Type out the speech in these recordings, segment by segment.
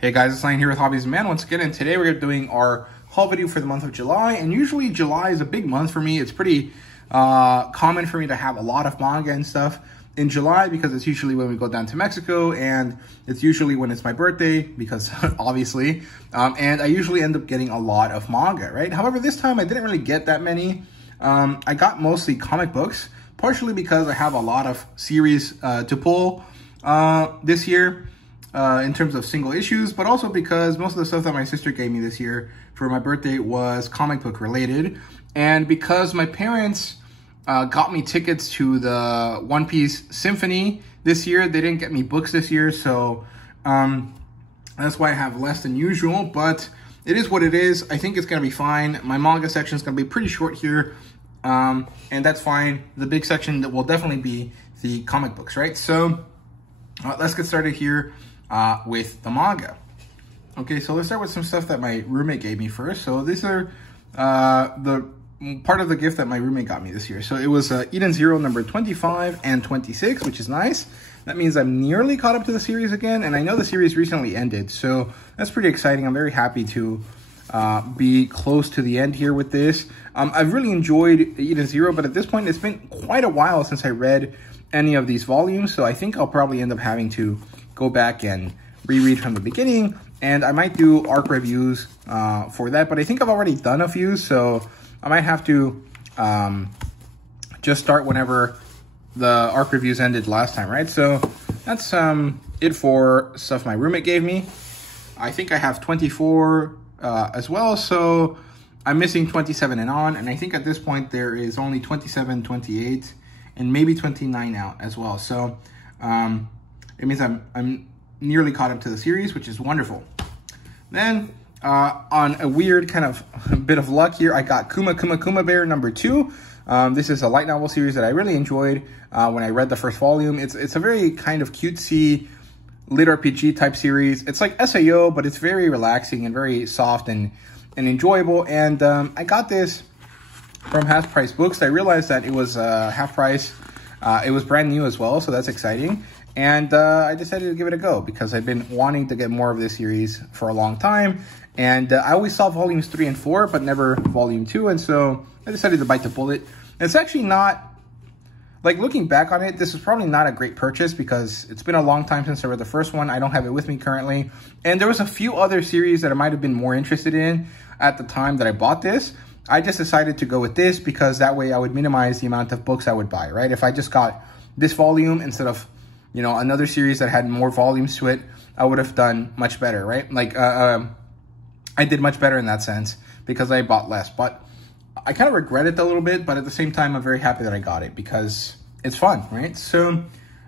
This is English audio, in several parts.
Hey guys, it's Ryan here with HobbiesofaMan once again, and today we're doing our haul video for the month of July. And usually July is a big month for me. It's pretty common for me to have a lot of manga and stuff in July because it's usually when we go down to Mexico, and it's usually when it's my birthday because obviously, and I usually end up getting a lot of manga, right? However, this time I didn't really get that many. I got mostly comic books, partially because I have a lot of series to pull this year. In terms of single issues, but also because most of the stuff that my sister gave me this year for my birthday was comic book related. And because my parents got me tickets to the One Piece Symphony this year, they didn't get me books this year, so that's why I have less than usual, but it is what it is. I think it's gonna be fine. My manga section is gonna be pretty short here, and that's fine. The big section that will definitely be the comic books, right? So let's get started here with the manga. Okay, so let's start with some stuff that my roommate gave me first. So these are the part of the gift that my roommate got me this year. So it was Eden Zero number 25 and 26, which is nice. That means I'm nearly caught up to the series again, and I know the series recently ended, so that's pretty exciting. I'm very happy to be close to the end here with this. I've really enjoyed Eden Zero, but at this point, it's been quite a while since I read any of these volumes, so I think I'll probably end up having to go back and reread from the beginning, and I might do arc reviews for that, but I think I've already done a few, so I might have to just start whenever the arc reviews ended last time, right? So that's it for stuff my roommate gave me. I think I have 24 as well, so I'm missing 27 and on, and I think at this point there is only 27, 28, and maybe 29 out as well. So it means I'm nearly caught up to the series, which is wonderful. Then on a weird kind of bit of luck here, I got Kuma Bear number 2. This is a light novel series that I really enjoyed when I read the first volume. It's a very kind of cutesy lit RPG type series. It's like SAO, but it's very relaxing and very soft and enjoyable. And I got this from Half Price Books. I realized that it was half price. It was brand new as well, so that's exciting. And I decided to give it a go because I've been wanting to get more of this series for a long time. And I always saw volumes 3 and 4, but never volume 2. And so I decided to bite the bullet. It's actually not, like, looking back on it, this is probably not a great purchase because it's been a long time since I read the first one. I don't have it with me currently. And there was a few other series that I might have been more interested in at the time that I bought this. I just decided to go with this because that way I would minimize the amount of books I would buy, right? If I just got this volume instead of, you know, another series that had more volumes to it, I would have done much better, right? Like, I did much better in that sense because I bought less. But I kind of regret it a little bit, but at the same time, I'm very happy that I got it because it's fun, right? So,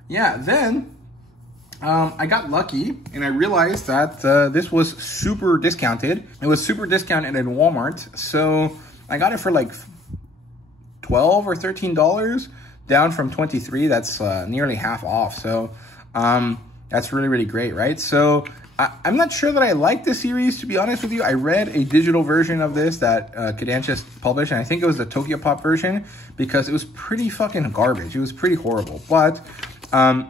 yeah, then I got lucky and I realized that this was super discounted. It was super discounted in Walmart. So I got it for like $12 or $13. Down from 23, that's nearly half off. So that's really, really great, right? So I'm not sure that I like this series, to be honest with you. I read a digital version of this that Kodansha published, and I think it was the Tokyo Pop version because it was pretty fucking garbage. It was pretty horrible, but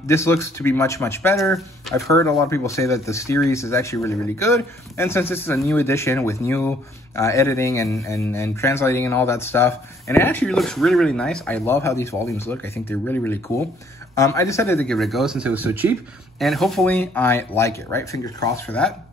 this looks to be much, much better. I've heard a lot of people say that the series is actually really, really good. And since this is a new edition with new editing and translating and all that stuff, and it actually looks really, really nice. I love how these volumes look. I think they're really, really cool. I decided to give it a go since it was so cheap, and hopefully I like it, right? Fingers crossed for that.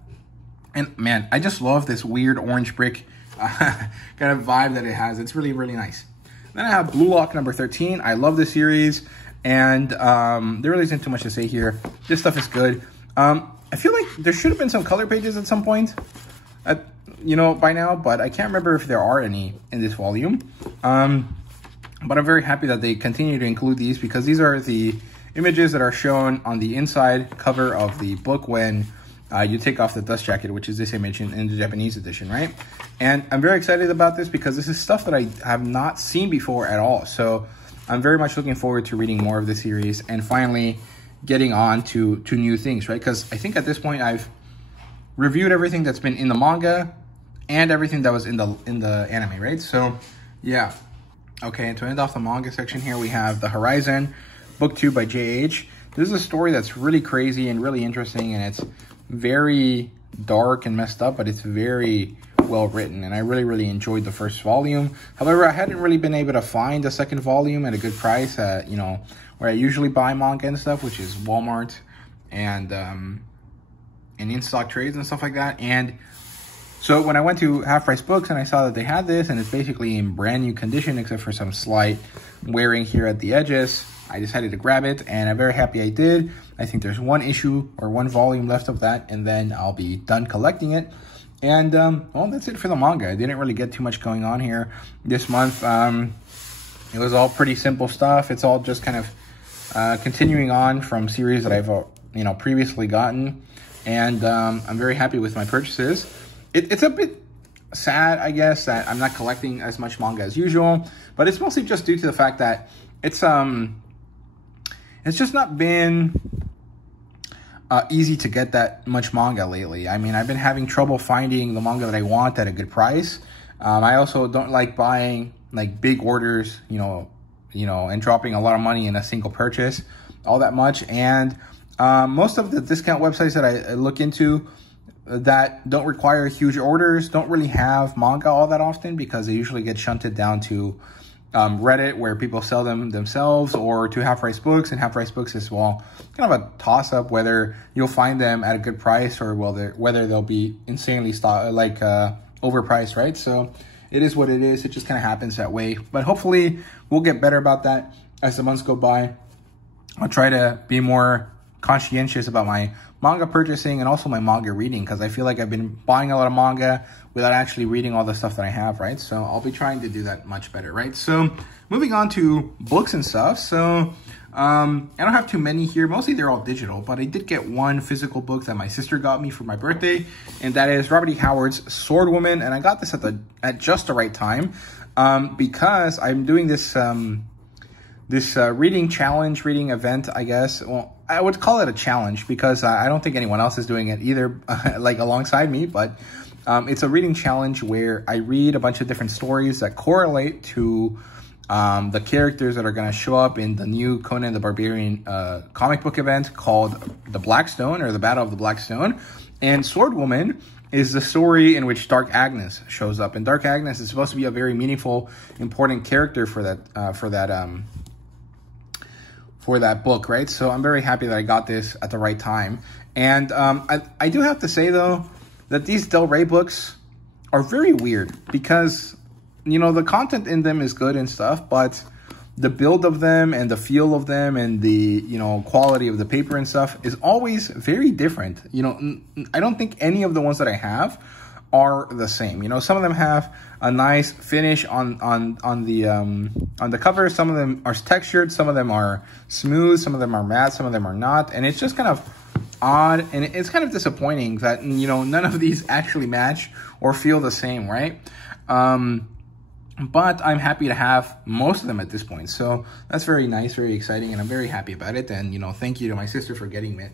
And man, I just love this weird orange brick kind of vibe that it has. It's really, really nice. Then I have Blue Lock number 13. I love this series. And there really isn't too much to say here. This stuff is good. I feel like there should have been some color pages at some point, you know, by now, but I can't remember if there are any in this volume. But I'm very happy that they continue to include these because these are the images that are shown on the inside cover of the book when you take off the dust jacket, which is this image in the Japanese edition, right? And I'm very excited about this because this is stuff that I have not seen before at all. So I'm very much looking forward to reading more of the series and finally getting on to new things, right? Because I think at this point I've reviewed everything that's been in the manga and everything that was in the anime, right? So yeah. Okay, and to end off the manga section here, we have The Horizon, booktube by JH. This is a story that's really crazy and really interesting, and it's very dark and messed up, but it's very well written, and I really enjoyed the first volume. However, I hadn't really been able to find the second volume at a good price at, you know, where I usually buy manga and stuff, which is Walmart and in-stock trades and stuff like that. And so when I went to Half Price Books and I saw that they had this, and it's basically in brand new condition except for some slight wearing here at the edges, I decided to grab it, and I'm very happy I did. I think there's one issue or one volume left of that, and then I'll be done collecting it. And, well, that's it for the manga. I didn't really get too much going on here this month. It was all pretty simple stuff. It's all just kind of continuing on from series that I've, you know, previously gotten. And I'm very happy with my purchases. It's a bit sad, I guess, that I'm not collecting as much manga as usual. But it's mostly just due to the fact that it's just not been easy to get that much manga lately. I mean, I've been having trouble finding the manga that I want at a good price. I also don't like buying like big orders, you know, and dropping a lot of money in a single purchase all that much. And most of the discount websites that I look into that don't require huge orders don't really have manga all that often, because they usually get shunted down to Reddit, where people sell them themselves, or to Half Price Books. And Half Price Books is, well, kind of a toss-up whether you'll find them at a good price or whether they'll be insanely overpriced, right? So it is what it is. It just kind of happens that way. But hopefully we'll get better about that as the months go by. I'll try to be more conscientious about my manga purchasing and also my manga reading, because I feel like I've been buying a lot of manga without actually reading all the stuff that I have, right? So I'll be trying to do that much better, right? So moving on to books and stuff. So I don't have too many here. Mostly they're all digital, but I did get one physical book that my sister got me for my birthday, and that is Robert E. Howard's Sword Woman. And I got this at just the right time, because I'm doing this reading challenge, reading event, I guess. Well, I would call it a challenge because I don't think anyone else is doing it either, like alongside me. But it's a reading challenge where I read a bunch of different stories that correlate to the characters that are going to show up in the new Conan the Barbarian comic book event called The Blackstone, or the Battle of the Blackstone. And Sword Woman is the story in which Dark Agnes shows up. And Dark Agnes is supposed to be a very meaningful, important character for that book, right? So I'm very happy that I got this at the right time. And I do have to say, though, that these Del Rey books are very weird, because, you know, the content in them is good and stuff, but the build of them and the feel of them and the, you know, quality of the paper and stuff is always very different. You know, I don't think any of the ones that I have are the same. You know, some of them have a nice finish on the cover. Some of them are textured, some of them are smooth, some of them are matte, some of them are not. And it's just kind of odd, and it's kind of disappointing that, you know, none of these actually match or feel the same, right? But I'm happy to have most of them at this point. So that's very nice, very exciting, and I'm very happy about it. And, you know, thank you to my sister for getting me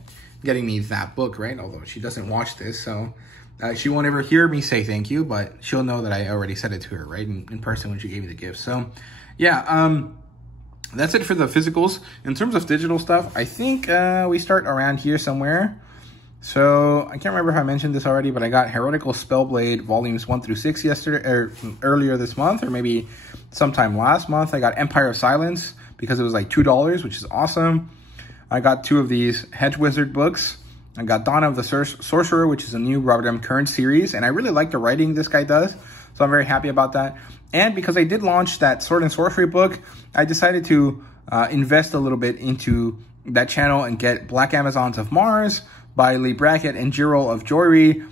that book, right? Although she doesn't watch this, so she won't ever hear me say thank you, but she'll know that I already said it to her, right, in person when she gave me the gift. So, yeah, that's it for the physicals. In terms of digital stuff, I think we start around here somewhere. So, I can't remember if I mentioned this already, but I got Heretical Spellblade Volumes 1 through 6 yesterday, or earlier this month, or maybe sometime last month. I got Empire of Silence because it was like $2, which is awesome. I got 2 of these Hedge Wizard books. I got Dawn of the Sorcerer, which is a new Robert M. Kern series, and I really like the writing this guy does, so I'm very happy about that. And because I did launch that Sword and Sorcery book, I decided to invest a little bit into that channel and get Black Amazons of Mars by Lee Brackett and Jirol of Jory,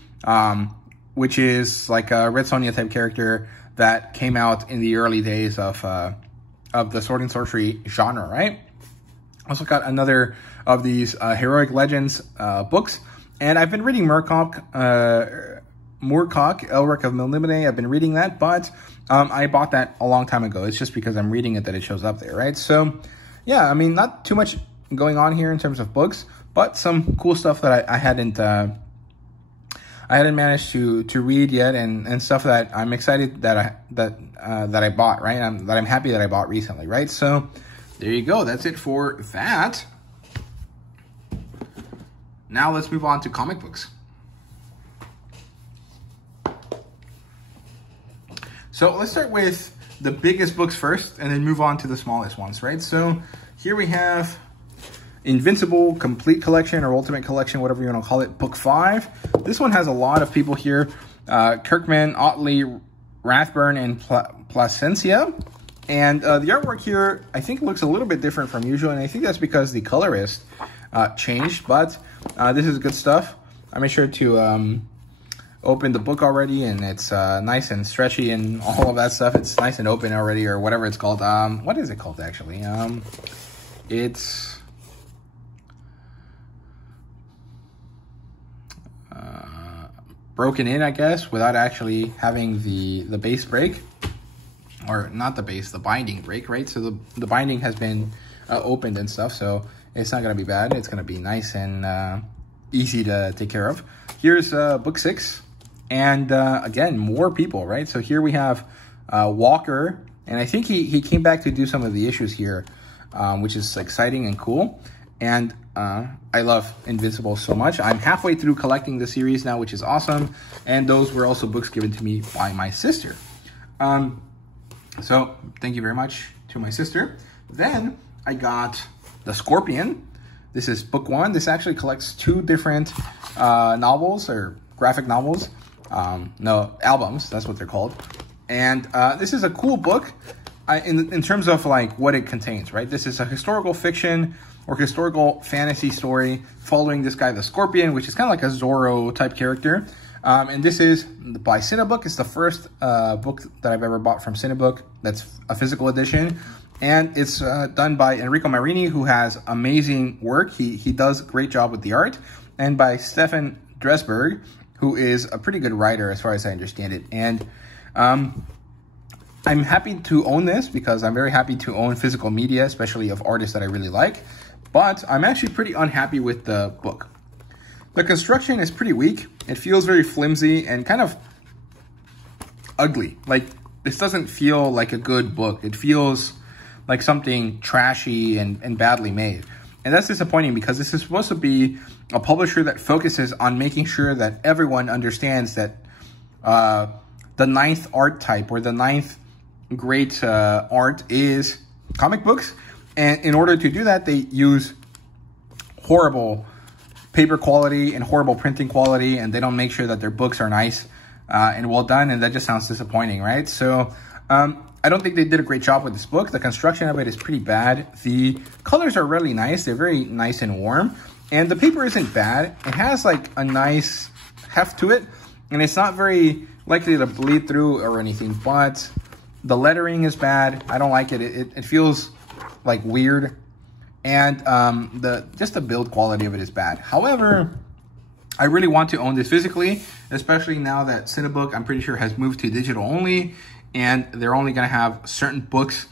which is like a Red Sonja type character that came out in the early days of the Sword and Sorcery genre, right? Also got another of these Heroic Legends books. And I've been reading Moorcock, Elric of Melniboné. I've been reading that, but I bought that a long time ago. It's just because I'm reading it that it shows up there, right? So, yeah, I mean, not too much going on here in terms of books, but some cool stuff that I hadn't managed to read yet, and stuff that I'm excited that I bought, right? That I'm happy that I bought recently, right? So there you go. That's it for that. Now let's move on to comic books. So let's start with the biggest books first and then move on to the smallest ones, right? So here we have Invincible Complete Collection or Ultimate Collection, whatever you want to call it, book 5. This one has a lot of people here. Kirkman, Otley, Rathburn, and Placencia. And the artwork here, I think, looks a little bit different from usual, and I think that's because the colorist changed, but this is good stuff. I made sure to open the book already, and it's nice and stretchy and all of that stuff. It's nice and open already, or whatever it's called. What is it called, actually? It's... broken in, I guess, without actually having the base break, or not the base, the binding break, right? So the binding has been opened and stuff, so it's not going to be bad. It's going to be nice and easy to take care of. Here's book 6, and again, more people, right? So here we have Walker, and I think he came back to do some of the issues here, which is exciting and cool. And I love Invincible so much. I'm halfway through collecting the series now, which is awesome. And those were also books given to me by my sister. So thank you very much to my sister. Then I got The Scorpion. This is book 1. This actually collects 2 different novels, or graphic novels. No, albums, that's what they're called. And this is a cool book in terms of like what it contains, right? This is a historical fiction or historical fantasy story following this guy, the Scorpion, which is kind of like a Zorro type character. And this is by Cinebook. It's the first book that I've ever bought from Cinebook that's a physical edition. And it's done by Enrico Marini, who has amazing work. He does a great job with the art. And by Stefan Dresberg, who is a pretty good writer as far as I understand it. And I'm happy to own this because I'm very happy to own physical media, especially of artists that I really like. But I'm actually pretty unhappy with the book. The construction is pretty weak. It feels very flimsy and kind of ugly. Like, this doesn't feel like a good book. It feels like something trashy and badly made. And that's disappointing because this is supposed to be a publisher that focuses on making sure that everyone understands that the 9th art type or the 9th great art is comic books. And in order to do that, they use horrible paper quality and horrible printing quality, and they don't make sure that their books are nice and well done, and that just sounds disappointing, right? So I don't think they did a great job with this book. The construction of it is pretty bad. The colors are really nice. They're very nice and warm, and the paper isn't bad. It has like a nice heft to it, and it's not very likely to bleed through or anything, but the lettering is bad. I don't like it. It feels like weird, and just the build quality of it is bad. However, I really want to own this physically, especially now that Cinebook, I'm pretty sure, has moved to digital only, and they're only going to have certain books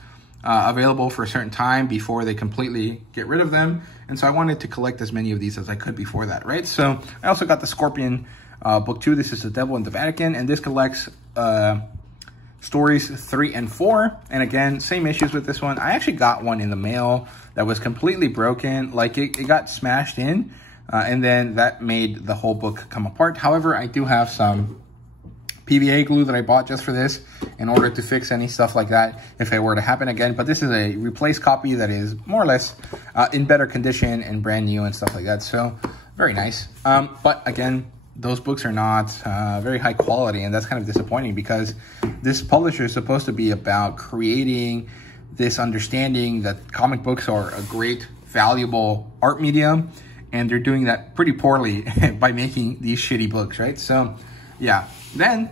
available for a certain time before they completely get rid of them. And so I wanted to collect as many of these as I could before that, right? So I also got The Scorpion book 2. This is The Devil in the Vatican, and this collects stories 3 and 4. And again, same issues with this one. I actually got one in the mail that was completely broken. Like it got smashed in, and then that made the whole book come apart. However, I do have some PVA glue that I bought just for this in order to fix any stuff like that if it were to happen again. But this is a replaced copy that is more or less in better condition and brand new and stuff like that. So very nice. But again, those books are not very high quality, and that's kind of disappointing because this publisher is supposed to be about creating this understanding that comic books are a great, valuable art medium, and they're doing that pretty poorly by making these shitty books, right? So, yeah. Then,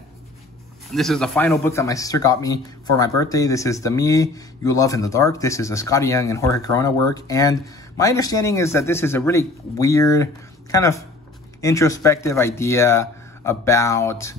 this is the final book that my sister got me for my birthday. This is The Me You Love in the Dark. This is a Scotty Young and Jorge Corona work, and my understanding is that this is a really weird, kind of introspective idea about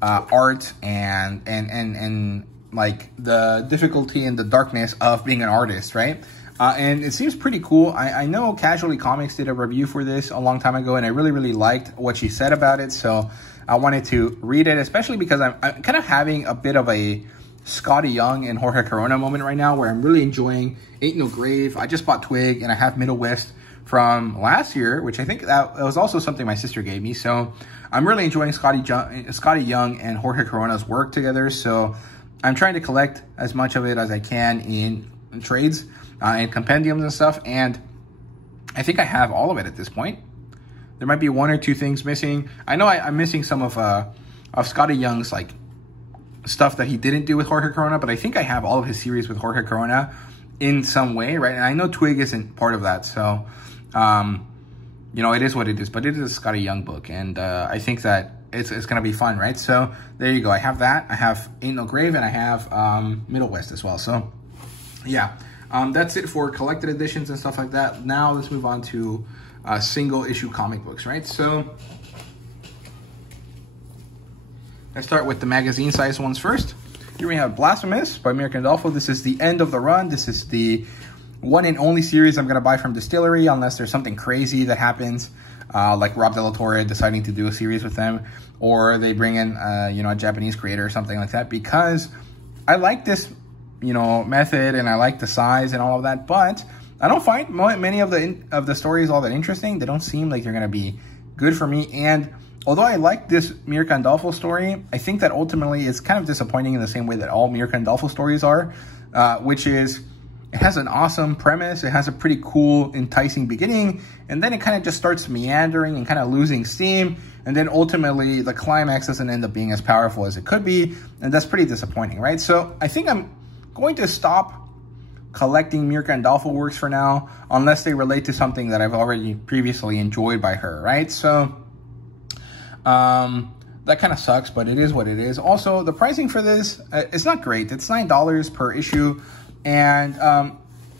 art and like the difficulty and the darkness of being an artist, right? And it seems pretty cool. I know Casually Comics did a review for this a long time ago, and I really liked what she said about it. So I wanted to read it, especially because I'm kind of having a bit of a Scotty Young and Jorge Corona moment right now, where I'm really enjoying Ain't No Grave. I just bought Twig, and I have Middle West from last year, which I think that was also something my sister gave me. So I'm really enjoying Scotty Young and Jorge Corona's work together. So I'm trying to collect as much of it as I can in trades and compendiums and stuff, and I think I have all of it at this point. There might be one or two things missing. I know I'm missing some of Scotty Young's like stuff that he didn't do with Jorge Corona, but I think I have all of his series with Jorge Corona in some way, right? And I know Twig isn't part of that, so you know, it is what it is, but it is a Scotty Young book, and I think that it's going to be fun, right? So there you go. I have that. I have Ain't No Grave, and I have Middle West as well. So yeah, that's it for collected editions and stuff like that. Now let's move on to single issue comic books, right? So let's start with the magazine size ones first. Here we have Blasphemous by Mirka Andolfo. This is the end of the run. This is the one and only series I'm going to buy from Distillery unless there's something crazy that happens, like Rob De La Torre deciding to do a series with them, or they bring in, you know, a Japanese creator or something like that, because I like this, you know, method, and I like the size and all of that, but I don't find many of the stories all that interesting. They don't seem like they're going to be good for me, and although I like this Mirka Andolfo story, I think that ultimately it's kind of disappointing in the same way that all Mirka Andolfo stories are, which is it has an awesome premise, it has a pretty cool, enticing beginning, and then it kind of just starts meandering and kind of losing steam, and then ultimately the climax doesn't end up being as powerful as it could be, and that's pretty disappointing, right? So I think I'm going to stop collecting Mirka Andolfo works for now, unless they relate to something that I've already previously enjoyed by her, right? So that kind of sucks, but it is what it is. Also, the pricing for this is not great. It's $9 per issue, and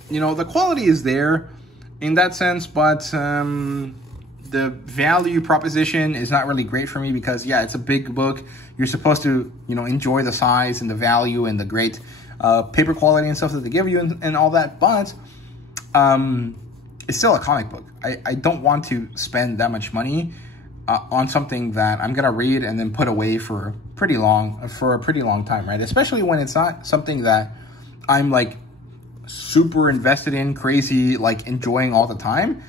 you know, the quality is there in that sense, but the value proposition is not really great for me, because yeah, it's a big book. You're supposed to, you know, enjoy the size and the value and the great paper quality and stuff that they give you and all that, but it's still a comic book. I don't want to spend that much money on something that I'm gonna read and then put away for a pretty long time, right? Especially when it's not something that I'm like super invested in, crazy, like enjoying all the time.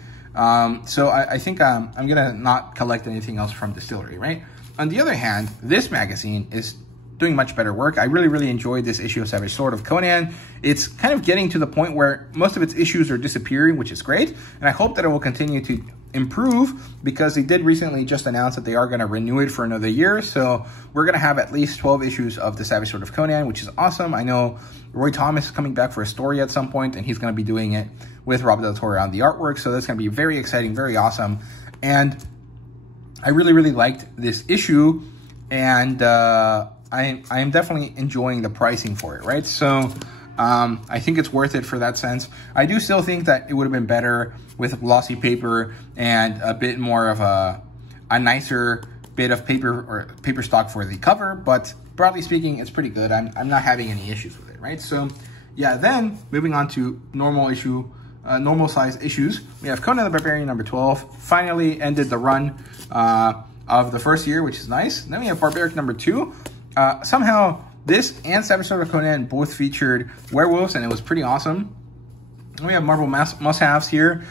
So I think I'm gonna not collect anything else from Distillery, right? On the other hand, this magazine is doing much better work. I really enjoyed this issue of Savage Sword of Conan. It's kind of getting to the point where most of its issues are disappearing, which is great, and I hope that it will continue to improve, because they did recently just announce that they are going to renew it for another year, so we're going to have at least 12 issues of the Savage Sword of Conan, which is awesome. I know Roy Thomas is coming back for a story at some point, and he's going to be doing it with Rob De La Torre on the artwork, so that's going to be very exciting, very awesome, and I really liked this issue, and I am definitely enjoying the pricing for it, right? So I think it's worth it for that sense. I do still think that it would have been better with glossy paper and a bit more of a nicer bit of paper or paper stock for the cover, but broadly speaking, it's pretty good. I'm not having any issues with it, right? So yeah, then moving on to normal size issues, we have Conan the Barbarian number 12, finally ended the run of the first year, which is nice. And then we have Barbaric number 2. Somehow this and Savage Sword of Conan both featured werewolves, and it was pretty awesome. And we have Marvel must-haves here.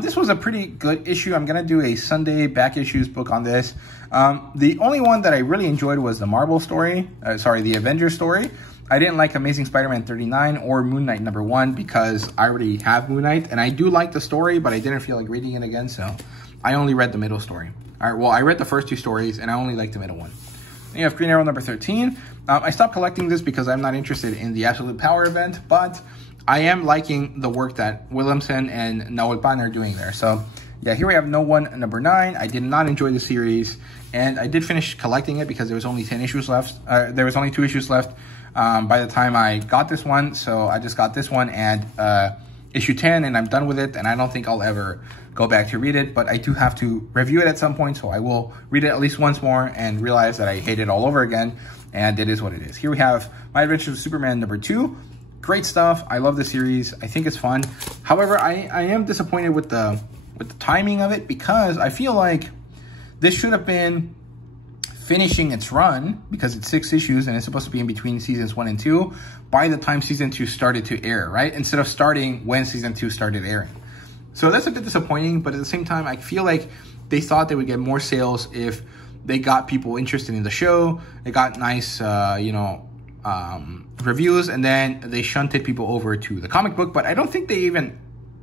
This was a pretty good issue. I'm going to do a Sunday back issues book on this. The only one that I really enjoyed was the Marvel story. The Avengers story. I didn't like Amazing Spider-Man 39 or Moon Knight number 1 because I already have Moon Knight, and I do like the story, but I didn't feel like reading it again, so I only read the middle story. All right, well, I read the first 2 stories, and I only liked the middle one. Then you have Green Arrow number 13. I stopped collecting this because I'm not interested in the Absolute Power event, but I am liking the work that Williamson and Noel Pan are doing there. So yeah, here we have No One number 9. I did not enjoy the series, and I did finish collecting it because there was only 10 issues left. There was only 2 issues left by the time I got this one. So I just got this one and issue 10, and I'm done with it, and I don't think I'll ever go back to read it, but I do have to review it at some point, so I will read it at least once more and realize that I hate it all over again, and it is what it is. Here we have My Adventures of Superman number 2. Great stuff. I love the series. I think it's fun. However, I am disappointed with the timing of it, because I feel like this should have been finishing its run, because it's 6 issues and it's supposed to be in between seasons 1 and 2 by the time season 2 started to air, right? Instead of starting when season 2 started airing. So that's a bit disappointing, but at the same time, I feel like they thought they would get more sales if they got people interested in the show. They got nice, reviews, and then they shunted people over to the comic book. But I don't think they even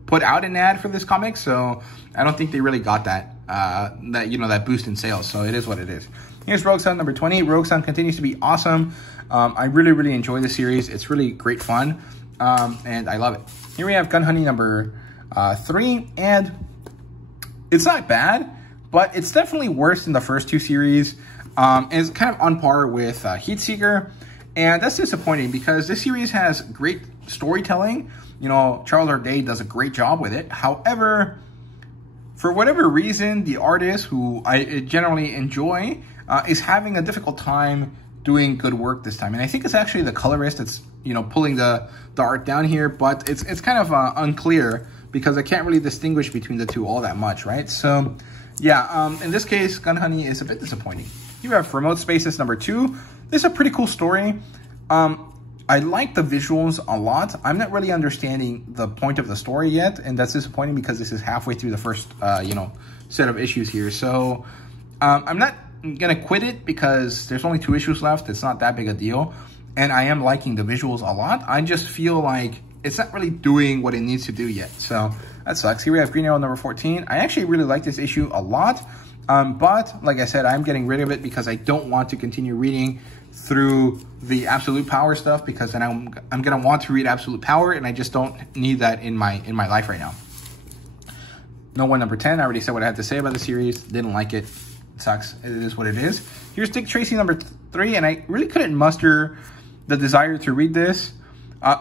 put out an ad for this comic, so I don't think they really got that that boost in sales. So it is what it is. Here's Rogue Sun number 20. Rogue Sun continues to be awesome. I really enjoy the series. It's really great fun, and I love it. Here we have Gun Honey number 3, and it's not bad, but it's definitely worse than the first 2 series. It's kind of on par with Heatseeker, and that's disappointing because this series has great storytelling. You know, Charles Ardai does a great job with it. However, for whatever reason, the artist, who I generally enjoy, is having a difficult time doing good work this time. And I think it's actually the colorist that's, you know, pulling the art down here, but it's kind of unclear because I can't really distinguish between the two all that much, right? So, yeah, in this case, Gun Honey is a bit disappointing. You have Remote Spaces number 2. This is a pretty cool story. I like the visuals a lot. I'm not really understanding the point of the story yet, and that's disappointing because this is halfway through the first, set of issues here. So I'm not gonna quit it because there's only 2 issues left. It's not that big a deal, and I am liking the visuals a lot. I just feel like it's not really doing what it needs to do yet, so that sucks. Here we have Green Arrow number 14. I actually really like this issue a lot, but like I said, I'm getting rid of it because I don't want to continue reading through the Absolute Power stuff, because then I'm gonna want to read Absolute Power, and I just don't need that in my life right now. No One number 10. I already said what I had to say about the series. Didn't like it. It sucks. It is what it is. Here's Dick Tracy number 3, and I really couldn't muster the desire to read this,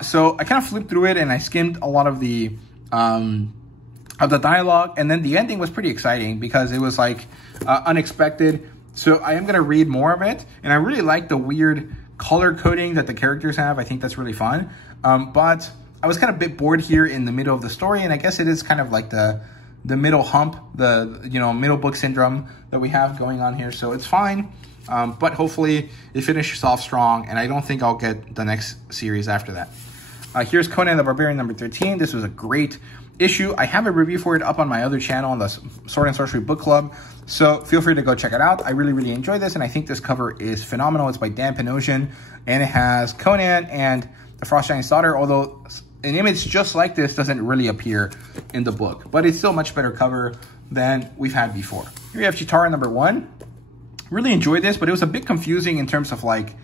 so I kind of flipped through it and I skimmed a lot of the dialogue, and then the ending was pretty exciting because it was like unexpected. So I am going to read more of it, and I really like the weird color coding that the characters have. I think that's really fun. But I was kind of a bit bored here in the middle of the story, and I guess it is kind of like the middle hump, the middle book syndrome that we have going on here. So it's fine, but hopefully it finishes off strong, and I don't think I'll get the next series after that. Here's Conan the Barbarian number 13. This was a great issue. I have a review for it up on my other channel on the Sword and Sorcery Book Club, so feel free to go check it out. I really enjoyed this, and I think this cover is phenomenal. It's by Dan Panosian, and it has Conan and the Frost Giant's daughter, although an image just like this doesn't really appear in the book, but it's still a much better cover than we've had before. Here we have Chitara number 1. Really enjoyed this, but it was a bit confusing in terms of like,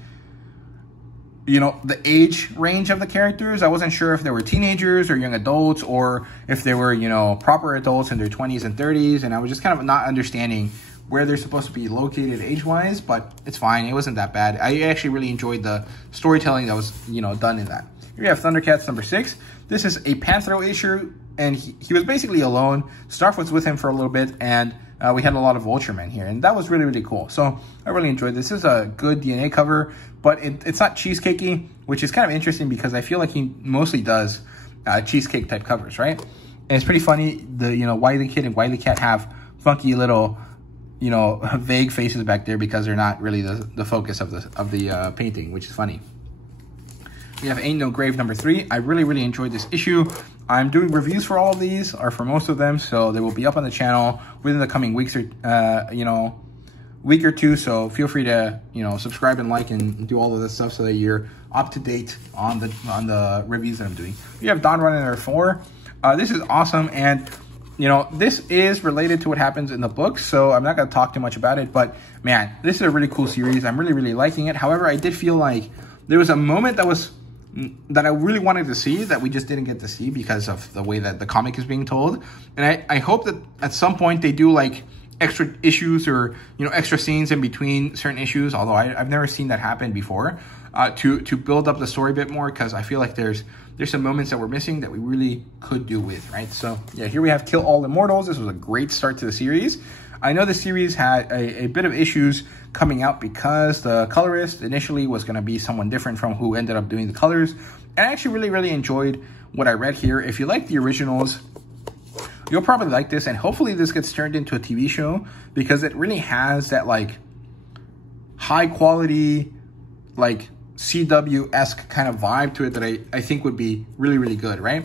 the age range of the characters. I wasn't sure if they were teenagers or young adults, or if they were, proper adults in their 20s and 30s. And I was just kind of not understanding where they're supposed to be located age-wise, but it's fine. It wasn't that bad. I actually really enjoyed the storytelling that was, done in that. Here we have Thundercats number 6. This is a Panthro issue, and he was basically alone. Snarf was with him for a little bit, and we had a lot of Vulturemen here, and that was really cool. So I really enjoyed this. This is a good DNA cover, but it's not cheesecakey, which is kind of interesting because I feel like he mostly does cheesecake type covers, right? And it's pretty funny. The Wily Kid and Wily Cat have funky little vague faces back there because they're not really the focus of the painting, which is funny. We have Ain't No Grave number 3. I really enjoyed this issue. I'm doing reviews for all of these, or for most of them, so they will be up on the channel within the coming weeks, or week or two. So feel free to subscribe and like and do all of this stuff so that you're up to date on the reviews that I'm doing. We have Dawn Runner number 4. This is awesome, and this is related to what happens in the book, so I'm not going to talk too much about it. But man, this is a really cool series. I'm really liking it. However, I did feel like there was a moment that I really wanted to see that we just didn't get to see because of the way that the comic is being told. And I hope that at some point they do like extra issues or extra scenes in between certain issues, although I've never seen that happen before, to build up the story a bit more, because I feel like there's some moments that we're missing that we really could do with, right? So yeah, here we have Kill All Immortals. This was a great start to the series. I know the series had a bit of issues coming out because the colorist initially was going to be someone different from who ended up doing the colors. And I actually really enjoyed what I read here. If you like the originals, you'll probably like this, and hopefully this gets turned into a TV show, because it really has that like high quality, like CW-esque kind of vibe to it that I think would be really good, right?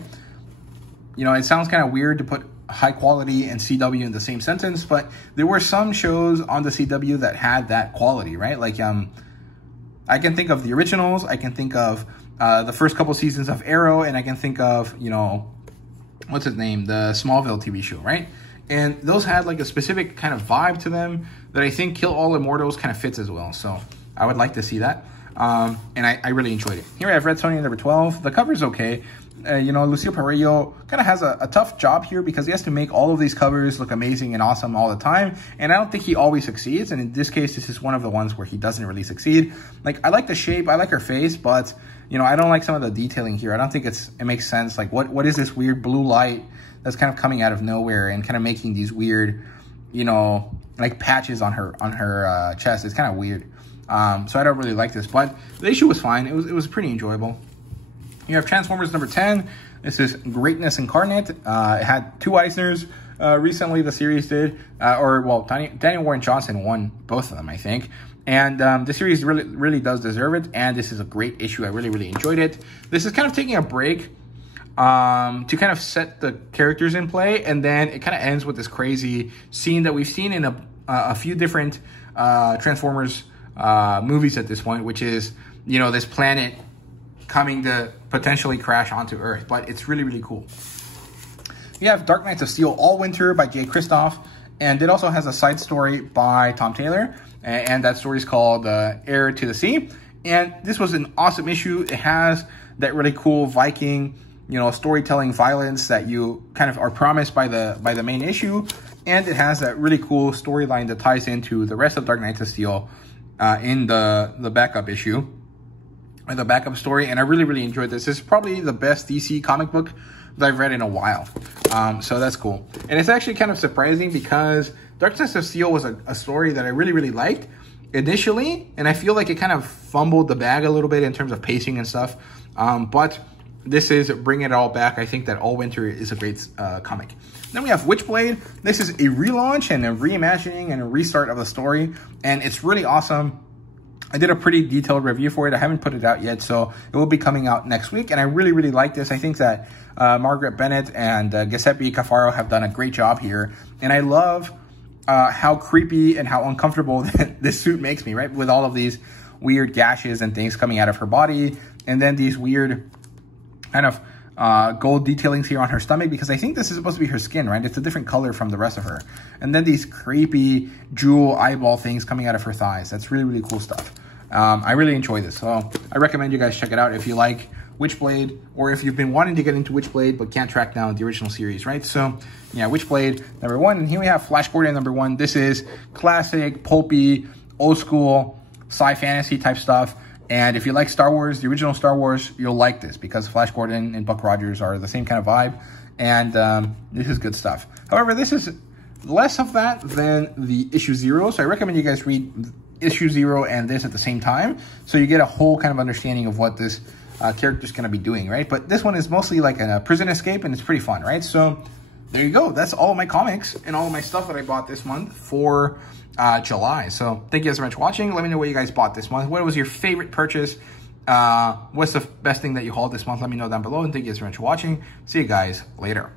It sounds kind of weird to put high quality and CW in the same sentence, but there were some shows on the CW that had that quality, right? Like I can think of the originals, I can think of the first couple seasons of Arrow, and I can think of, you know, what's his name, the Smallville TV show, right? And those had like a specific kind of vibe to them that I think Kill All Immortals kind of fits as well. So I would like to see that. And I really enjoyed it. Here I have Red Sonja number 12. The cover's okay. You know, Lucio Parrillo kind of has a tough job here because he has to make all of these covers look amazing and awesome all the time. And I don't think he always succeeds. And in this case, this is one of the ones where he doesn't really succeed. Like, I like the shape, I like her face, but, you know, I don't like some of the detailing here. I don't think it makes sense. Like, what is this weird blue light that's kind of coming out of nowhere and kind of making these weird, you know, like patches on her chest? It's kind of weird. So I don't really like this, but the issue was fine. It was pretty enjoyable. You have Transformers number 10. This is Greatness Incarnate. It had 2 Eisners. Recently, the series did, Daniel Warren Johnson won both of them, I think. And the series really does deserve it. And this is a great issue. I really enjoyed it. This is kind of taking a break to kind of set the characters in play. And then it kind of ends with this crazy scene that we've seen in a few different Transformers movies at this point, which is, you know, this planet coming to potentially crash onto Earth, but it's really cool. You have Dark Knights of Steel All Winter by Jay Kristoff, and it also has a side story by Tom Taylor, and that story is called Heir to the Sea. And this was an awesome issue. It has that really cool Viking, you know, storytelling violence that you kind of are promised by the main issue, and it has that really cool storyline that ties into the rest of Dark Knights of Steel in the backup issue. The backup story, and I really enjoyed this. This is probably the best DC comic book that I've read in a while. So that's cool. And it's actually kind of surprising because Dark Knights of Steel was a story that I really liked initially, and I feel like it kind of fumbled the bag a little bit in terms of pacing and stuff. But this is bringing it all back. I think that All Winter is a great comic. Then we have Witchblade. This is a relaunch and a reimagining and a restart of the story, and it's really awesome. I did a pretty detailed review for it. I haven't put it out yet, so it will be coming out next week. And I really like this. I think that Margaret Bennett and Giuseppe Cafaro have done a great job here. And I love how creepy and how uncomfortable this suit makes me, right? With all of these weird gashes and things coming out of her body. And then these weird kind of gold detailings here on her stomach, because I think this is supposed to be her skin, right? It's a different color from the rest of her. And then these creepy jewel eyeball things coming out of her thighs. That's really cool stuff. I really enjoy this, so I recommend you guys check it out if you like Witchblade, or if you've been wanting to get into Witchblade but can't track down the original series, right? So yeah, Witchblade number 1, and here we have Flash Gordon number 1. This is classic, pulpy, old school, sci-fantasy type stuff. And if you like Star Wars, the original Star Wars, you'll like this because Flash Gordon and Buck Rogers are the same kind of vibe, and this is good stuff. However, this is less of that than the issue 0, so I recommend you guys read issue 0 and this at the same time, so you get a whole kind of understanding of what this character's going to be doing, right? But this one is mostly like a prison escape, and it's pretty fun, right? So there you go. That's all of my comics and all of my stuff that I bought this month for July. So thank you guys so much for watching. Let me know what you guys bought this month. What was your favorite purchase? What's the best thing that you hauled this month? Let me know down below, and thank you guys so much for watching. See you guys later.